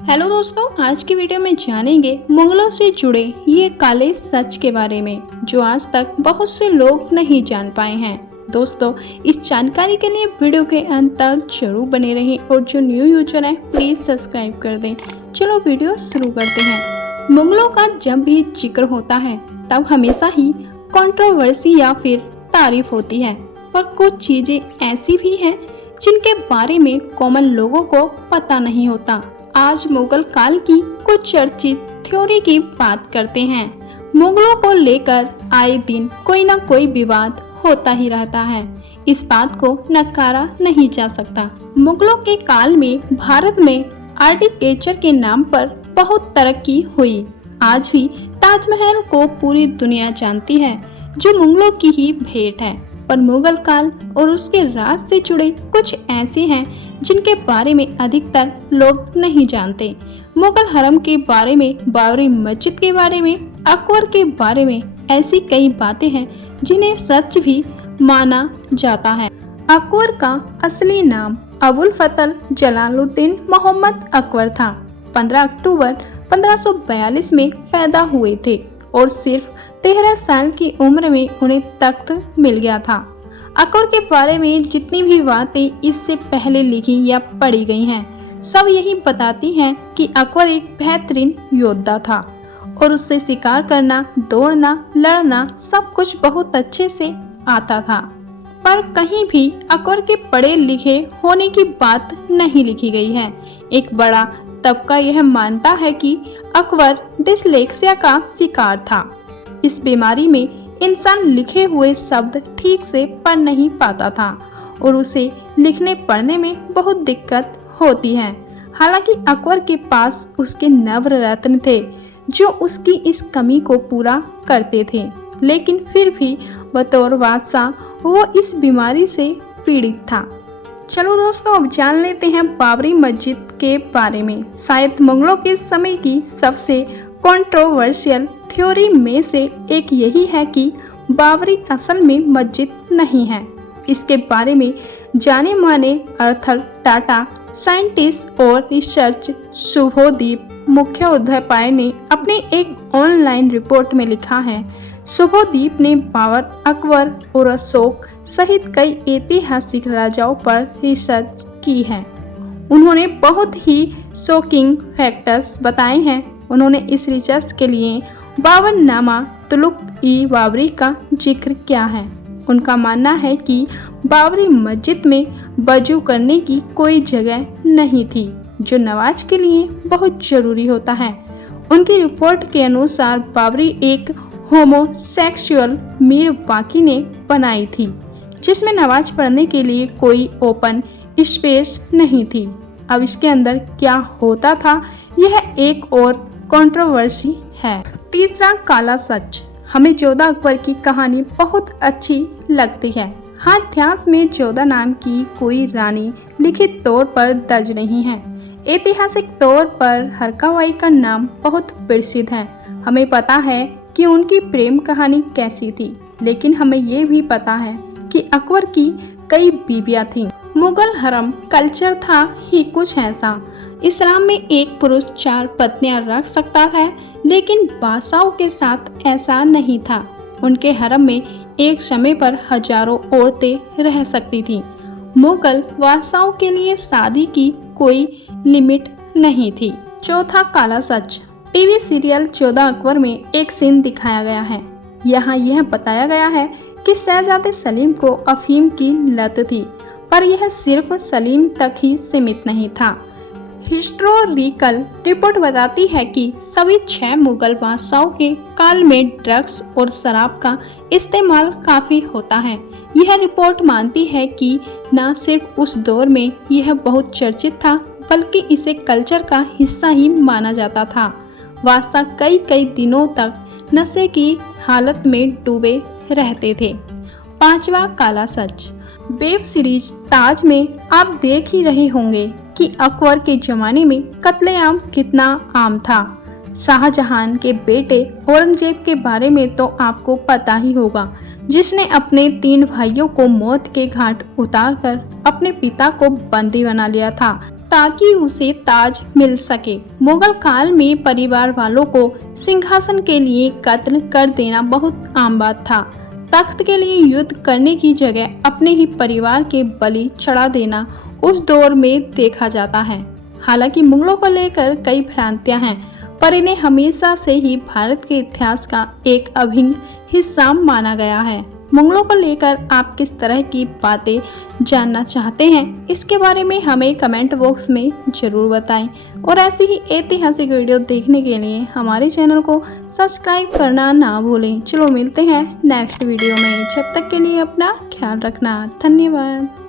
Hello दोस्तों, आज की वीडियो में जानेंगे मुगलों से जुड़े ये काले सच के बारे में जो आज तक बहुत से लोग नहीं जान पाए हैं। दोस्तों, इस जानकारी के लिए वीडियो के अंत तक जरूर बने रहें और जो न्यू यूजर है प्लीज सब्सक्राइब कर दें। चलो वीडियो शुरू करते हैं। मुगलों का जब भी जिक्र होता है तब हमेशा ही कंट्रोवर्सी या फिर तारीफ होती है, पर कुछ चीजें ऐसी भी हैं जिनके बारे में कॉमन लोगों को पता नहीं होता। आज मुगल काल की कुछ चर्चित थ्योरी की बात करते हैं। मुगलों को लेकर आए दिन कोई न कोई विवाद होता ही रहता है, इस बात को नकारा नहीं जा सकता। मुगलों के काल में भारत में आर्किटेक्चर के नाम पर बहुत तरक्की हुई। आज भी ताजमहल को पूरी दुनिया जानती है जो मुगलों की ही भेंट है, पर मुगल काल और उसके राज से जुड़े कुछ ऐसे हैं जिनके बारे में अधिकतर लोग नहीं जानते। मुगल हरम के बारे में, बाबरी मस्जिद के बारे में, अकबर के बारे में ऐसी कई बातें हैं जिन्हें सच भी माना जाता है। अकबर का असली नाम अबुल फतल जलालुद्दीन मोहम्मद अकबर था। 15 अक्टूबर 1542 में पैदा हुए थे और सिर्फ 13 साल की उम्र में उन्हें तख्त मिल गया था। अकबर के बारे में जितनी भी बातें इससे पहले लिखी या पढ़ी गई हैं, सब यही बताती हैं कि अकबर एक बेहतरीन योद्धा था और उससे शिकार करना, दौड़ना, लड़ना सब कुछ बहुत अच्छे से आता था। पर कहीं भी अकबर के पढ़े लिखे होने की बात नहीं लिखी गई है। एक बड़ा तबका यह मानता है कि अकबर डिसलेक्सिया का शिकार था। इस बीमारी में इंसान लिखे हुए शब्द ठीक से पढ़ नहीं पाता था और उसे लिखने पढ़ने में बहुत दिक्कत होती है। हालांकि अकबर के पास उसके नवरत्न थे जो उसकी इस कमी को पूरा करते थे, लेकिन फिर भी बतौर बादशाह वो इस बीमारी से पीड़ित था। चलो दोस्तों, अब जान लेते हैं बाबरी मस्जिद के बारे में। शायद मुगलों के समय की सबसे कंट्रोवर्शियल थ्योरी में से एक यही है कि बाबरी असल में मस्जिद नहीं है। इसके बारे में जाने माने अर्थर टाटा साइंटिस्ट और रिसर्च शुभोदीप मुखोपाध्याय ने अपने एक ऑनलाइन रिपोर्ट में लिखा है। शुभोदीप ने बाबर, अकबर और अशोक सहित कई ऐतिहासिक राजाओं पर रिसर्च की है। उन्होंने बहुत ही शॉकिंग फैक्टर्स बताए हैं। उन्होंने इस रिसर्च के लिए बाबरनामा तुगलक-ई-बाबरी का जिक्र किया है। उनका मानना है कि बाबरी मस्जिद में वजू करने की कोई जगह नहीं थी, जो नमाज के लिए बहुत जरूरी होता है। उनकी रिपोर्ट के अनुसार बाबरी एक होमोसेक्सुअल मीर बाकी ने बनाई थी, जिसमें नमाज पढ़ने के लिए कोई ओपन स्पेस नहीं थी। अब इसके अंदर क्या होता था, यह एक और कंट्रोवर्सी है। तीसरा काला सच। हमें जोधा अकबर की कहानी बहुत अच्छी लगती है। हाँ, इतिहास में जोधा नाम की कोई रानी लिखित तौर पर दर्ज नहीं है। ऐतिहासिक तौर पर हरकाबाई का नाम बहुत प्रसिद्ध है। हमें पता है कि उनकी प्रेम कहानी कैसी थी, लेकिन हमें ये भी पता है कि अकबर की कई बीवियां थीं। मुगल हरम कल्चर था ही कुछ ऐसा। इस्लाम में एक पुरुष 4 पत्नियां रख सकता है, लेकिन बादशाहों के साथ ऐसा नहीं था। उनके हरम में एक समय पर हजारों औरतें रह सकती थीं। मुगल बादशाहों के लिए शादी की कोई लिमिट नहीं थी। चौथा काला सच। टीवी सीरियल जोधा अकबर में एक सीन दिखाया गया है। यहाँ यह बताया गया है कि शहजादे सलीम को अफीम की लत थी, पर यह सिर्फ सलीम तक ही सीमित नहीं था। हिस्टोरिकल रिपोर्ट बताती है कि सभी 6 मुगल बादशाहों के काल में ड्रग्स और शराब का इस्तेमाल काफी होता है। यह रिपोर्ट मानती है कि न सिर्फ उस दौर में यह बहुत चर्चित था, बल्कि इसे कल्चर का हिस्सा ही माना जाता था। बादशाह कई दिनों तक नशे की हालत में डूबे रहते थे। पांचवा काला सच। वेब सीरीज ताज में आप देख ही रहे होंगे कि अकबर के जमाने में कत्लेआम कितना आम था। शाहजहां के बेटे औरंगजेब के बारे में तो आपको पता ही होगा, जिसने अपने 3 भाइयों को मौत के घाट उतारकर अपने पिता को बंदी बना लिया था। ताकि उसे ताज मिल सके। मुगल काल में परिवार वालों को सिंहासन के लिए कत्ल कर देना बहुत आम बात था। तख्त के लिए युद्ध करने की जगह अपने ही परिवार के बलि चढ़ा देना उस दौर में देखा जाता है। हालांकि मुगलों को लेकर कई भ्रांतियां हैं, पर इन्हें हमेशा से ही भारत के इतिहास का एक अभिन्न हिस्सा माना गया है। मुगलों को लेकर आप किस तरह की बातें जानना चाहते हैं, इसके बारे में हमें कमेंट बॉक्स में ज़रूर बताएं। और ऐसी ही ऐतिहासिक वीडियो देखने के लिए हमारे चैनल को सब्सक्राइब करना ना भूलें। चलो मिलते हैं नेक्स्ट वीडियो में, जब तक के लिए अपना ख्याल रखना। धन्यवाद।